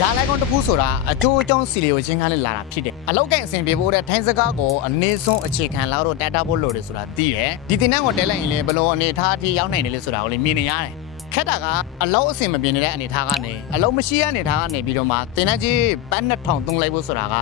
ရာလိုက်ကောင်တစ်ခုဆိုတာအကျိုးအကြောင်းစီလီကိုရှင်းခန်းလေးလာတာဖြစ်တယ်အလောက်ကန်အစဉ်ပြေဖို့တဲ့ထိုင်းစကားကိုအနေဆုံးအခြေခံလောက်တော့တက်တာဖို့လို့တယ်ဆိုတာသိတယ်ဒီတင်တန်းကိုတဲလိုက်ရင်လည်းဘယ်လိုအနေထားအထိရောက်နိုင်တယ်လဲဆိုတာကိုလည်းမြင်နေရတယ်ခက်တာကအလောက်အစင်မပြေနေတဲ့အနေထားကနေအလောက်မရှိတဲ့အနေထားကနေပြီးတော့မှတင်တန်းကြီးပတ်နှစ်ထောင်သုံးလိုက်ဖို့ဆိုတာက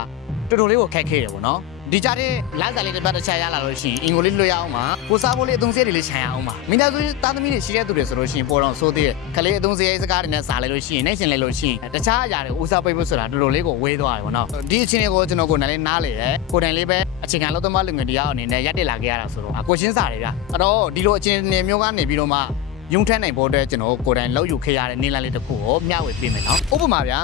တော်တော်လေးကိုခက်ခဲတယ်ပေါ့နော် ဒီကြတဲ့လာစားလေးတစ်ပတ်တစ်ချက်ရလာလို့ရှိရင်အင်ကိုလေးလွှဲရအောင်ပါကိုစားဖို့လေးအသုံးစရိတ်တွေလေးခြံရအောင်ပါမိသားစုသားသမီးတွေရှိတဲ့သူတွေဆိုလို့ရှိရင်ပေါ်တော့ဆိုသေးတယ်ခလေးအသုံးစရိတ်စကားတွေနဲ့စားလိုက်လို့ရှိရင်နိုင်ရှင်လိုက်လို့ရှိရင်တခြားအရာတွေဦးစားပေးဖို့ဆိုတာတော်တော်လေးကိုဝေးသွားတယ်ပေါ့နော်ဒီအချင်းတွေကိုကျွန်တော်ကိုယ်တိုင်လေးနားလေတယ်ကိုယ်တိုင်လေးပဲအခြေခံလုံးသမားလူငယ်တရားအနေနဲ့ရက်တက်လာခဲ့ရတာဆိုတော့ကိုရှင်းစားတယ်ဗျအဲ့တော့ဒီလိုအချင်းနေမျိုးကနေပြီးတော့မှယုံထက်နိုင်ဖို့အတွက်ကျွန်တော်ကိုယ်တိုင်လောက်ယူခဲ့ရတဲ့နေလမ်းလေးတစ်ခုကိုမျှဝေပေးမယ်နော်ဥပမာဗျာ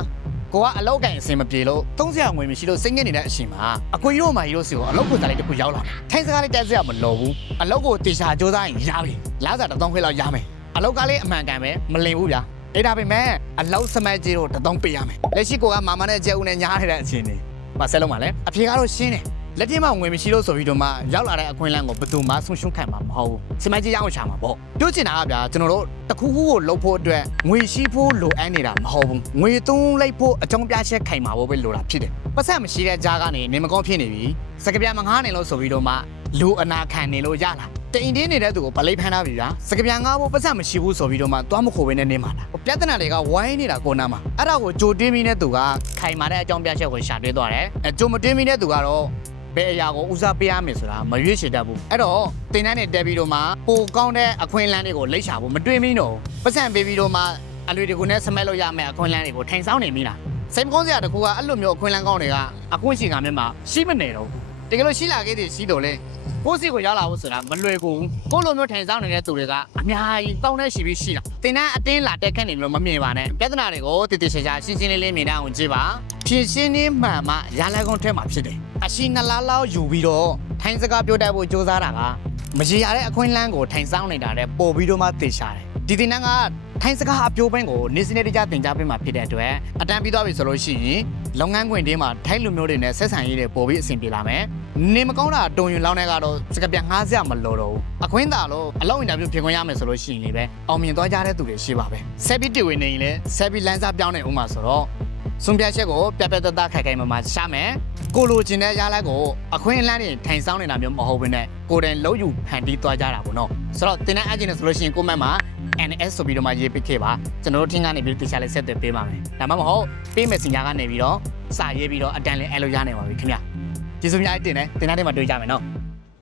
ကိုကအလောက်ကန်အစင်မပြေလို့သုံးစရာငွေမရှိလို့စိတ်ငက်နေတဲ့အချိန်မှာအကွေကြီးတို့မှကြီးတို့စီကိုအလောက်ကိုစားလိုက်တစ်ခုရောက်လာတယ်ထိုင်းစကားလေးတက်စရာမလိုဘူးအလောက်ကိုတေချာကြိုးစားရင်ရပြီလားစားတစ်သောင်းခွဲလောက်ရမယ်အလောက်ကလေးအမှန်ကန်ပဲမလင်ဘူးဗျာအဲ့ဒါပေမဲ့အလောက်စမတ်ကြီးတို့တစ်သောင်းပေးရမယ်လက်ရှိကိုကမာမနဲ့ကျဲဦးနဲ့ညားနေတဲ့အချိန်နေမဆက်လုံးပါလဲအဖြေကတော့ရှင်းတယ် လက်တင်မှာငွေမရှိလို့ဆိုပြီးတော့မှရောက်လာတဲ့အခွင့်အလမ်းကိုဘယ်သူမှဆုံးရှုံးခံမှာမဟုတ်ဘူးစမတ်ကြီးရအောင်ရှာမှာပေါ့ပြောချင်တာကဗျာကျွန်တော်တို့တစ်ခုခုကိုလှုပ်ဖို့အတွက်ငွေရှိဖို့လိုအပ်နေတာမဟုတ်ဘူးငွေသုံးလိုက်ဖို့အကြောင်းပြချက်ခိုင်မှာဖို့ပဲလိုတာဖြစ်တယ်ပတ်ဆက်မရှိတဲ့ကြားကနေနေမကောင်းဖြစ်နေပြီစကပြမငားနေလို့ဆိုပြီးတော့မှလူအနာခံနေလို့ရလားတိန်တင်းနေတဲ့သူကိုဗလိဖမ်းထားပြီဗျာစကပြငားဖို့ပတ်ဆက်မရှိဘူးဆိုပြီးတော့မှသွားမခိုးဘဲနဲ့နေမှာလားပြဿနာတွေကဝိုင်းနေတာကိုနာမှာအဲ့ဒါကိုကြိုတင်းပြီးတဲ့သူကခိုင်မာတဲ့အကြောင်းပြချက်ကိုရှာတွေ့သွားတယ်အဲကြိုမတင်းပြီးတဲ့သူကတော့ ဘယ်အရာကိုဦးစားပေးရမယ်ဆိုတာမရွေးချယ်တတ်ဘူးအဲ့တော့တင်တန်းနဲ့တက်ပြီးတော့မှပိုကောင်းတဲ့အခွင့်အလမ်းတွေကိုလိမ့်ရှာဖို့မတွေးမင်းတော့ပတ်စံပေးပြီးတော့မှအလွေတကူနဲ့စမက်လို့ရမယ်အခွင့်အလမ်းတွေကိုထိုင်ဆောင်နေမိလားစိတ်မကောင်းစရာတကူကအဲ့လိုမျိုးအခွင့်အလမ်းကောင်းတွေကအခွင့်ရှိကမျက်မှာရှိမနေတော့ဘူးတကယ်လို့ရှိလာခဲ့တဲ့ရှိတော့လေကိုယ့်စီကိုရောက်လာဖို့ဆိုတာမလွယ်ကူဘူးကိုယ့်လိုမျိုးထိုင်ဆောင်နေတဲ့သူတွေကအများကြီးတောင်းတဲ့ရှိပြီးရှိတာတင်တန်းအတင်းလာတက်ခတ်နေလို့မမြင်ပါနဲ့ပြဿနာတွေကိုတည်တည်ချာချာရှင်းရှင်းလေးလေးမြင်တတ်အောင်ကြည့်ပါဖြည့်ရှင်းနေမှန်မှရလာကောင်းထဲမှာဖြစ်တယ် အရှိနှလားလောက်ယူပြီးတော့ထိုင်းစကားပြောတတ်ဖို့စ조사တာကမရေရတဲ့အခွင့်အလမ်းကိုထိုင်ဆောင်နေတာတဲ့ပို့ပြီးတော့မှတေချာတယ်ဒီတင်တန်းကထိုင်းစကားအပြိုးပိုင်းကိုနေစနေတကြတင်ကြပေးမှာဖြစ်တဲ့အတွက်အတန်းပြီးသွားပြီဆိုလို့ရှိရင်လုပ်ငန်းခွင်တင်းမှာထိုင်းလူမျိုးတွေနဲ့ဆက်ဆံရေးတွေပို့ပြီးအဆင်ပြေလာမယ်နေမကောင်းတာတုံရင်လောင်းတဲ့ကတော့စကပြငားစရာမလိုတော့ဘူးအခွင့်သာလို့အလောက်အင်တာဗျူးပြင်ခွင့်ရမယ်ဆိုလို့ရှိရင်လေပဲအောင်မြင်သွားကြတဲ့သူတွေရှိပါပဲဆက်ပြီးတီဝင်နေရင်လည်းဆက်ပြီးလမ်းစားပြောင်းနေဦးမှာဆိုတော့ ဆုံးဖြတ်ချက်ကိုပြပြတတ်ခိုင်ခိုင်မာမာရှာမယ်ကိုလိုချင်တဲ့ရလဒ်ကိုအခွင့်အလမ်းတွေထိုင်ဆောင်နေတာမျိုးမဟုတ်ဘဲနဲ့ကိုယ်တိုင်လုံးယူဖန်တီးသွားကြတာပေါ့နော်ဆိုတော့တင်တဲ့အချင်းနဲ့ဆိုလို့ရှိရင်ကိုမန့်မှာ NS ဆိုပြီးတော့မှရေးပစ်ခဲ့ပါကျွန်တော်တို့ထင်းကနေပြီးတခြားလေးဆက်သွယ်ပေးပါမယ်ဒါမှမဟုတ်ပေးမယ်စင်ညာကနေပြီးတော့စာရေးပြီးတော့အတန်လေးအဲ့လိုရနိုင်ပါပြီခင်ဗျကျေးဇူးများတင်တယ်တင်တဲ့နေ့မှာတွေ့ကြမယ်နော်